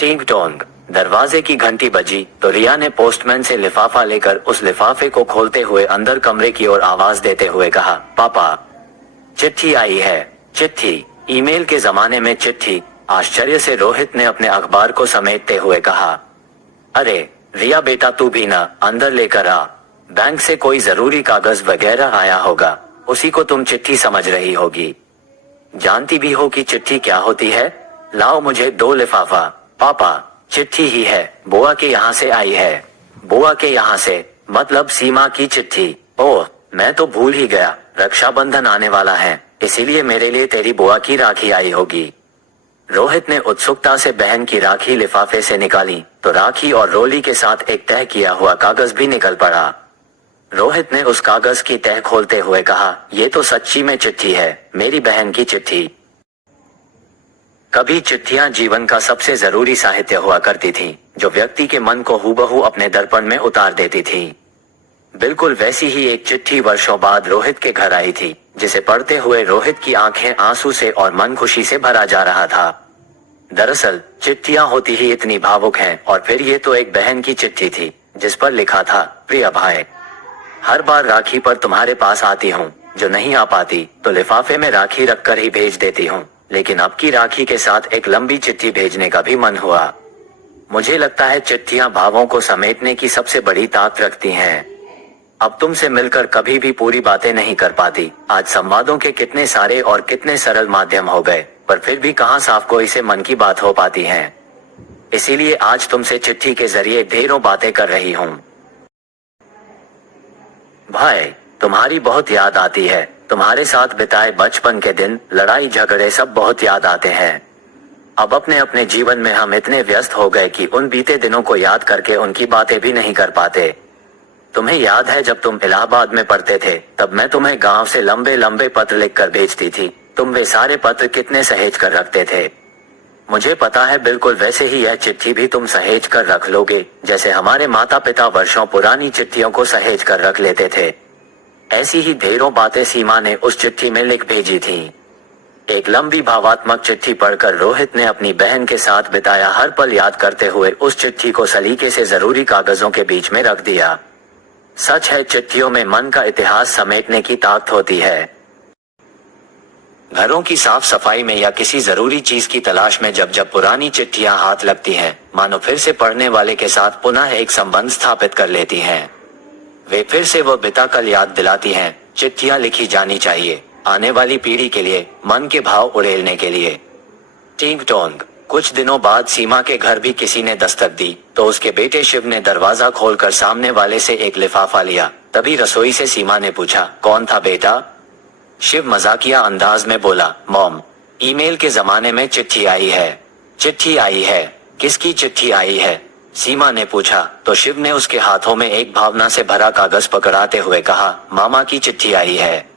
टिंग टोंग, दरवाजे की घंटी बजी तो रिया ने पोस्टमैन से लिफाफा लेकर उस लिफाफे को खोलते हुए अंदर कमरे की ओर आवाज देते हुए कहा, पापा, चिट्ठी आई है। चिट्ठी? ईमेल के जमाने में चिट्ठी? आश्चर्य से रोहित ने अपने अखबार को समेटते हुए कहा। अरे रिया बेटा, तू भी ना, अंदर लेकर आ। बैंक से कोई जरूरी कागज वगैरह आया होगा, उसी को तुम चिट्ठी समझ रही होगी। जानती भी हो कि चिट्ठी क्या होती है? लाओ मुझे 2 लिफाफा। पापा, चिट्ठी ही है, बुआ के यहाँ से आई है। बुआ के यहाँ से? मतलब सीमा की चिट्ठी? ओह, मैं तो भूल ही गया, रक्षाबंधन आने वाला है, इसीलिए मेरे लिए तेरी बुआ की राखी आई होगी। रोहित ने उत्सुकता से बहन की राखी लिफाफे से निकाली तो राखी और रोली के साथ एक तह किया हुआ कागज भी निकल पड़ा। रोहित ने उस कागज की तह खोलते हुए कहा, ये तो सच्ची में चिट्ठी है, मेरी बहन की चिट्ठी। कभी चिट्ठियां जीवन का सबसे जरूरी साहित्य हुआ करती थी, जो व्यक्ति के मन को हूबहू अपने दर्पण में उतार देती थी। बिल्कुल वैसी ही एक चिट्ठी वर्षों बाद रोहित के घर आई थी, जिसे पढ़ते हुए रोहित की आंखें आंसू से और मन खुशी से भरा जा रहा था। दरअसल चिट्ठियां होती ही इतनी भावुक हैं, और फिर ये तो एक बहन की चिट्ठी थी, जिस पर लिखा था, प्रिय भाई, हर बार राखी पर तुम्हारे पास आती हूँ, जो नहीं आ पाती तो लिफाफे में राखी रखकर ही भेज देती हूँ, लेकिन अब की राखी के साथ एक लंबी चिट्ठी भेजने का भी मन हुआ। मुझे लगता है चिट्ठियां भावों को समेटने की सबसे बड़ी ताकत रखती हैं। अब तुमसे मिलकर कभी भी पूरी बातें नहीं कर पाती, आज संवादों के कितने सारे और कितने सरल माध्यम हो गए, पर फिर भी कहाँ साफ कोई से मन की बात हो पाती है। इसीलिए आज तुमसे चिट्ठी के जरिए ढेरों बातें कर रही हूँ। भाई, तुम्हारी बहुत याद आती है, तुम्हारे साथ बिताए बचपन के दिन, लड़ाई झगड़े सब बहुत याद आते हैं। अब अपने अपने जीवन में हम इतने व्यस्त हो गए कि उन बीते दिनों को याद करके उनकी बातें भी नहीं कर पाते। तुम्हें याद है जब तुम इलाहाबाद में पढ़ते थे, तब मैं तुम्हें गांव से लंबे लंबे पत्र लिखकर भेजती थी, तुम वे सारे पत्र कितने सहेज कर रखते थे। मुझे पता है बिल्कुल वैसे ही यह चिट्ठी भी तुम सहेज कर रख लोगे, जैसे हमारे माता पिता वर्षों पुरानी चिट्ठियों को सहेज कर रख लेते थे। ऐसी ही ढेरों बातें सीमा ने उस चिट्ठी में लिख भेजी थी। एक लंबी भावात्मक चिट्ठी पढ़कर रोहित ने अपनी बहन के साथ बिताया हर पल याद करते हुए उस चिट्ठी को सलीके से जरूरी कागजों के बीच में रख दिया। सच है, चिट्ठियों में मन का इतिहास समेटने की ताकत होती है। घरों की साफ सफाई में या किसी जरूरी चीज की तलाश में जब जब पुरानी चिट्ठियां हाथ लगती हैं, मानो फिर से पढ़ने वाले के साथ पुनः एक संबंध स्थापित कर लेती हैं। वे फिर से वो बिता कल याद दिलाती हैं। चिट्ठियां लिखी जानी चाहिए, आने वाली पीढ़ी के लिए, मन के भाव उड़ेलने के लिए। टिंग टोंग, कुछ दिनों बाद सीमा के घर भी किसी ने दस्तक दी, तो उसके बेटे शिव ने दरवाजा खोलकर सामने वाले से एक लिफाफा लिया। तभी रसोई से सीमा ने पूछा, कौन था बेटा? शिव मजाकिया अंदाज में बोला, मॉम, ईमेल के जमाने में चिट्ठी आई है। चिट्ठी आई है? किसकी चिट्ठी आई है? सीमा ने पूछा, तो शिव ने उसके हाथों में एक भावना से भरा कागज पकड़ाते हुए कहा, मामा की चिट्ठी आई है।